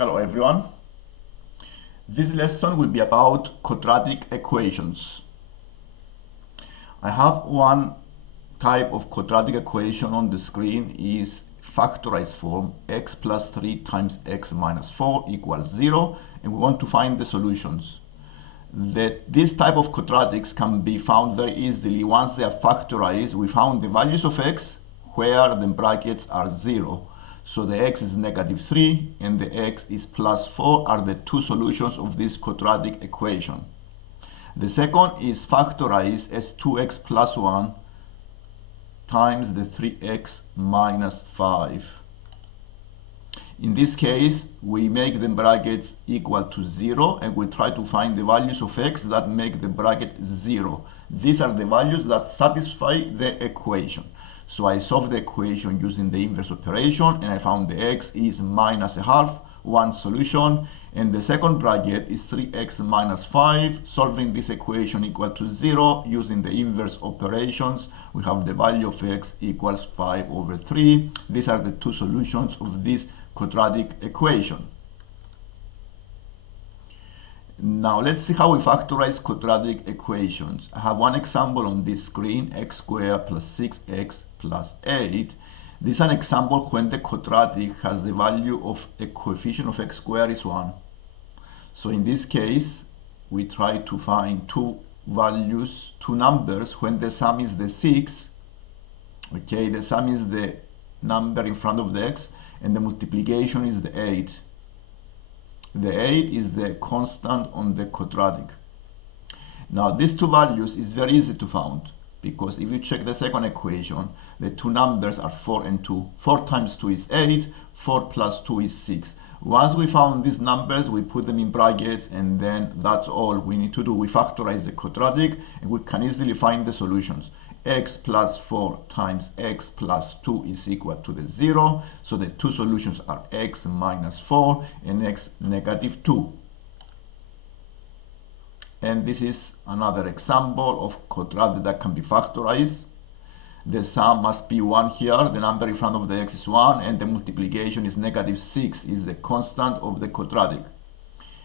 Hello everyone. This lesson will be about quadratic equations. I have one type of quadratic equation on the screen is factorized form x plus 3 times x minus 4 equals 0, and we want to find the solutions. This type of quadratics can be found very easily. Once they are factorized, we found the values of x where the brackets are 0. So the x is negative 3 and the x is plus 4 are the two solutions of this quadratic equation. The second is factorized as 2x plus 1 times the 3x minus 5. In this case, we make the brackets equal to 0 and we try to find the values of x that make the bracket 0. These are the values that satisfy the equation. So I solved the equation using the inverse operation and I found the x is minus a half, one solution, and the second bracket is 3x minus 5. Solving this equation equal to 0 using the inverse operations, we have the value of x equals 5 over 3. These are the two solutions of this quadratic equation. Now let's see how we factorize quadratic equations. I have one example on this screen, x squared plus 6x plus 8. This is an example when the quadratic has the value of a coefficient of x squared is 1. So in this case, we try to find two values, two numbers, when the sum is the 6. Okay, the sum is the number in front of the x, and the multiplication is the 8. The 8 is the constant on the quadratic. Now these two values is very easy to find because if you check the second equation, the two numbers are 4 and 2. 4 times 2 is 8, 4 plus 2 is 6. Once we found these numbers, we put them in brackets and then that's all we need to do. We factorize the quadratic and we can easily find the solutions. X plus 4 times x plus 2 is equal to the 0. So the two solutions are x minus 4 and x negative 2. And this is another example of quadratic that can be factorized. The sum must be 1 here, the number in front of the x is 1, and the multiplication is negative 6, is the constant of the quadratic.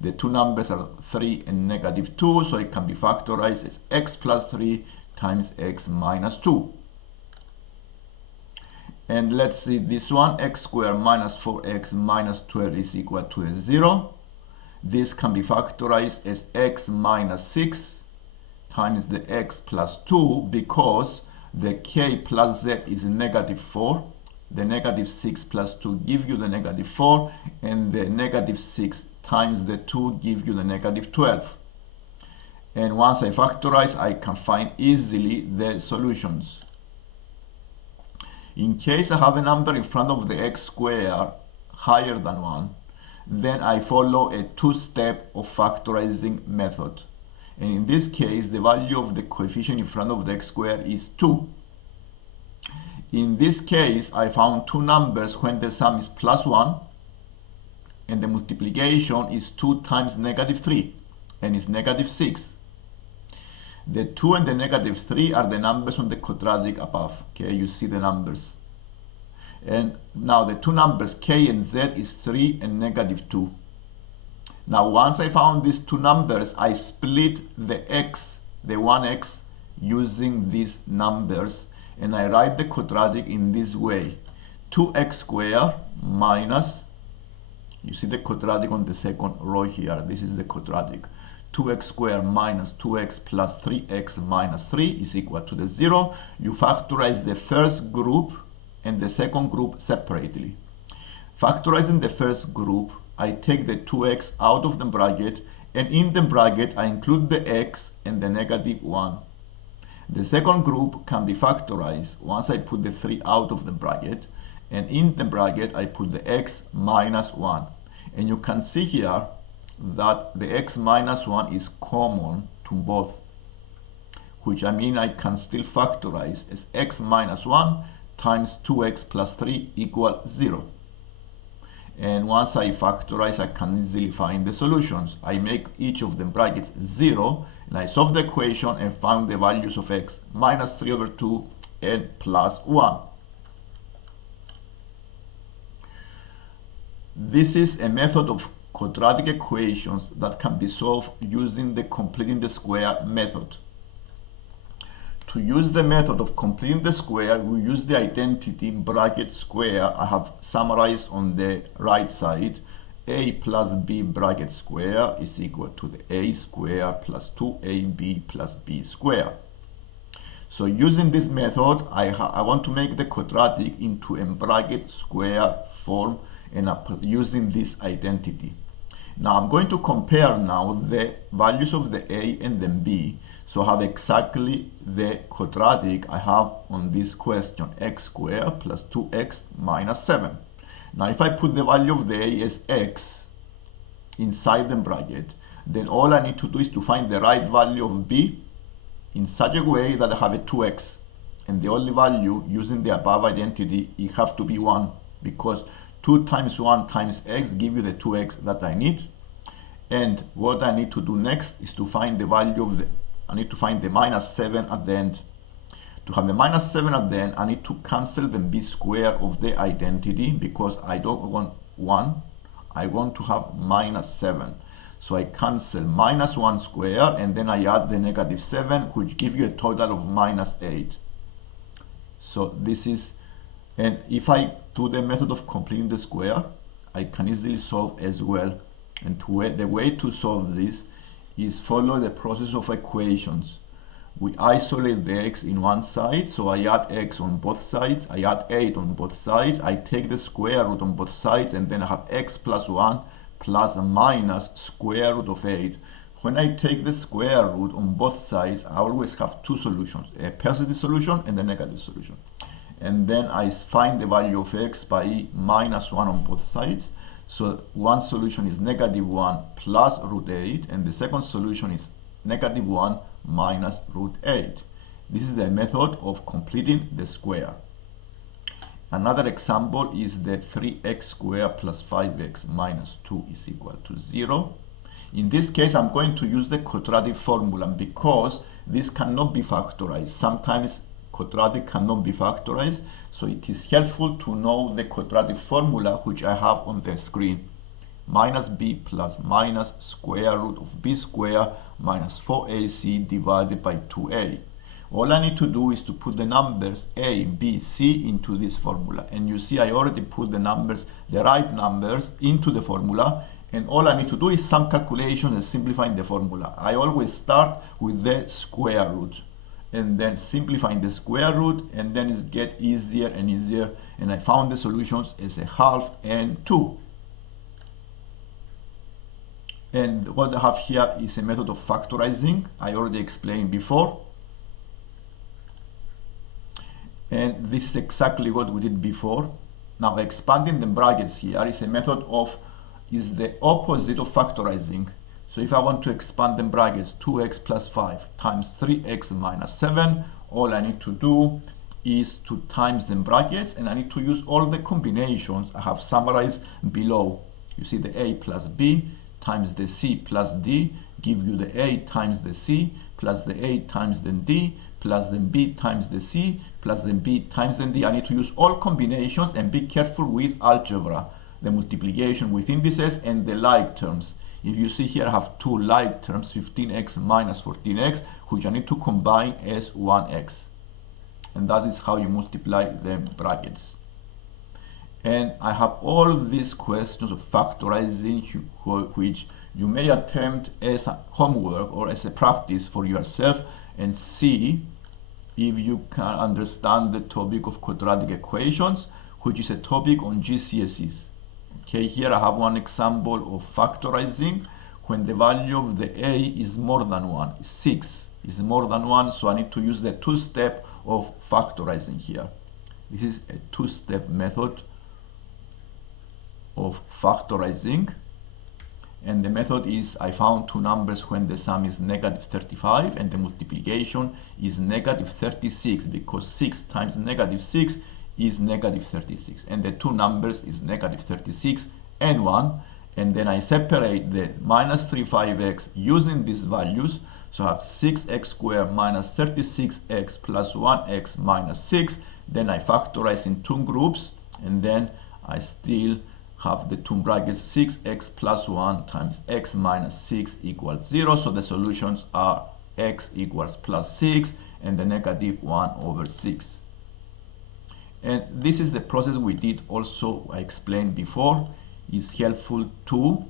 The two numbers are 3 and negative 2, so it can be factorized as x plus 3 times x minus 2. And let's see this one, x squared minus 4x minus 12 is equal to a 0. This can be factorized as x minus 6 times the x plus 2 because the k plus z is negative 4. The negative 6 plus 2 give you the negative 4, and the negative 6 times the 2 give you the negative 12. And once I factorize, I can find easily the solutions. In case I have a number in front of the x squared higher than 1, then I follow a two-step of factorizing method. And in this case, the value of the coefficient in front of the x squared is 2. In this case, I found two numbers when the sum is plus 1 and the multiplication is 2 times negative 3 and is negative 6. The 2 and the negative 3 are the numbers on the quadratic above. Okay, you see the numbers. And now the two numbers k and z is 3 and negative 2. Now once I found these two numbers, I split the x, the 1x, using these numbers, and I write the quadratic in this way. 2x squared minus, you see the quadratic on the second row here, this is the quadratic. 2x squared minus 2x plus 3x minus 3 is equal to the 0. You factorize the first group and the second group separately. Factorizing the first group, I take the 2x out of the bracket, and in the bracket I include the x and the negative 1. The second group can be factorized once I put the 3 out of the bracket, and in the bracket I put the x minus 1. And you can see here that the x minus 1 is common to both, which I mean I can still factorize as x minus 1 times 2x plus 3 equal 0. And once I factorize, I can easily find the solutions. I make each of the brackets 0, and I solve the equation and find the values of x minus 3 over 2 and plus 1. This is a method of quadratic equations that can be solved using the completing the square method. To use the method of completing the square, we use the identity bracket square I have summarized on the right side. A plus b bracket square is equal to the a square plus 2ab plus b square. So using this method, I want to make the quadratic into a bracket square form, and using this identity. Now I'm going to compare now the values of the a and the b, so I have exactly the quadratic I have on this question, x squared plus 2x minus 7. Now if I put the value of the a as x inside the bracket, then all I need to do is to find the right value of b in such a way that I have a 2x, and the only value using the above identity, it have to be 1, because 2 times 1 times x give you the 2x that I need. And what I need to do next is to find the value of the, I need to find the minus 7 at the end. To have the minus 7 at the end, I need to cancel the b square of the identity, because I don't want 1, I want to have minus 7. So I cancel minus 1 square, and then I add the negative 7, which give you a total of minus 8. So this is, and if I do the method of completing the square, I can easily solve as well. And the way to solve this is follow the process of equations. We isolate the x in one side, so I add x on both sides, I add 8 on both sides, I take the square root on both sides, and then I have x plus 1 plus minus square root of 8. When I take the square root on both sides, I always have two solutions, a positive solution and a negative solution. And then I find the value of x by minus 1 on both sides. So one solution is negative 1 plus root 8, and the second solution is negative 1 minus root 8. This is the method of completing the square. Another example is the 3x squared plus 5x minus 2 is equal to 0. In this case, I'm going to use the quadratic formula because this cannot be factorized. Sometimes quadratic cannot be factorized, so it is helpful to know the quadratic formula which I have on the screen. Minus b plus minus square root of b squared minus 4ac divided by 2a. All I need to do is to put the numbers a, b, c into this formula. And you see I already put the numbers, the right numbers, into the formula. And all I need to do is some calculations and simplifying the formula. I always start with the square root, and then simplifying the square root, and then it gets easier and easier. And I found the solutions as a half and 2. And what I have here is a method of factorizing. I already explained before. And this is exactly what we did before. Now expanding the brackets here is a method of, is the opposite of factorizing. So if I want to expand the brackets, 2x plus 5 times 3x minus 7, all I need to do is to times the brackets, and I need to use all the combinations I have summarized below. You see the a plus b times the c plus d give you the a times the c plus the a times the d plus the b times the c plus the b times the d. I need to use all combinations and be careful with algebra, the multiplication with indices and the like terms. If you see here I have two like terms, 15x minus 14x, which I need to combine as 1x. And that is how you multiply the brackets. And I have all of these questions of factorizing which you may attempt as a homework or as a practice for yourself and see if you can understand the topic of quadratic equations, which is a topic on GCSEs. Okay, here I have one example of factorizing when the value of the a is more than 1, 6 is more than 1, so I need to use the two-step of factorizing here. This is a two-step method of factorizing, and the method is I found two numbers when the sum is negative 35 and the multiplication is negative 36, because 6 times negative 6 is negative 36, and the two numbers is negative 36 and 1, and then I separate the minus 35x using these values, so I have 6x squared minus 36x plus 1x minus 6, then I factorize in two groups, and then I still have the two brackets 6x plus 1 times x minus 6 equals 0. So the solutions are x equals plus 6 and the negative 1 over 6. And this is the process we did also, I explained before. It's helpful to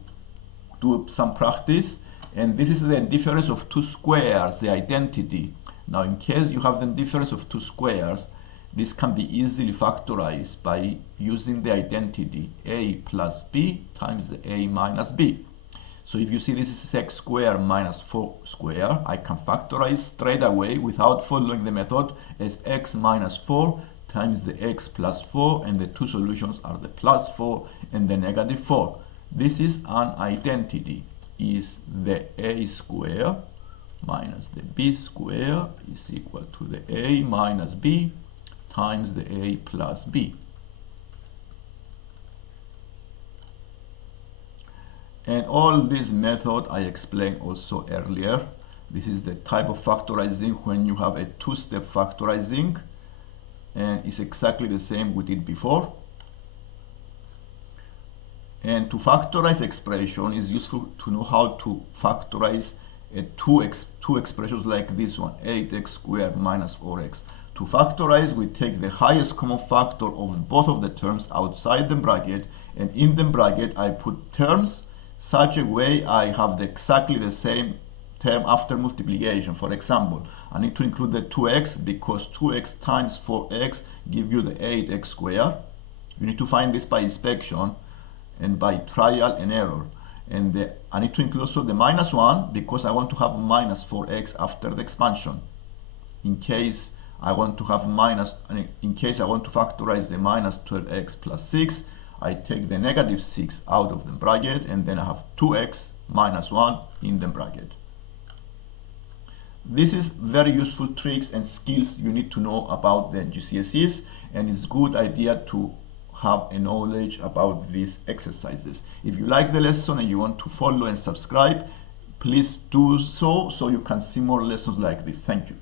do some practice. And this is the difference of two squares, the identity. Now, in case you have the difference of two squares, this can be easily factorized by using the identity a plus b times the a minus b. So if you see this is x squared minus 4 squared, I can factorize straight away without following the method as x minus 4 times the x plus 4, and the two solutions are the plus 4 and the negative 4. This is an identity, is the a squared minus the b squared is equal to the a minus b times the a plus b. And all this method I explained also earlier. This is the type of factorizing when you have a two-step factorizing, and it's exactly the same we did before. And to factorize expression, is useful to know how to factorize two expressions like this one, 8x squared minus 4x. To factorize, we take the highest common factor of both of the terms outside the bracket, and in the bracket I put terms such a way I have exactly the same term after multiplication. For example, I need to include the 2x because 2x times 4x give you the 8x squared. You need to find this by inspection and by trial and error. And I need to include also the minus 1 because I want to have minus 4x after the expansion. In case I want to factorize the minus 12x plus 6, I take the negative 6 out of the bracket, and then I have 2x minus 1 in the bracket. This is very useful tricks and skills you need to know about the GCSEs, and it's a good idea to have a knowledge about these exercises. If you like the lesson and you want to follow and subscribe, please do so you can see more lessons like this. Thank you.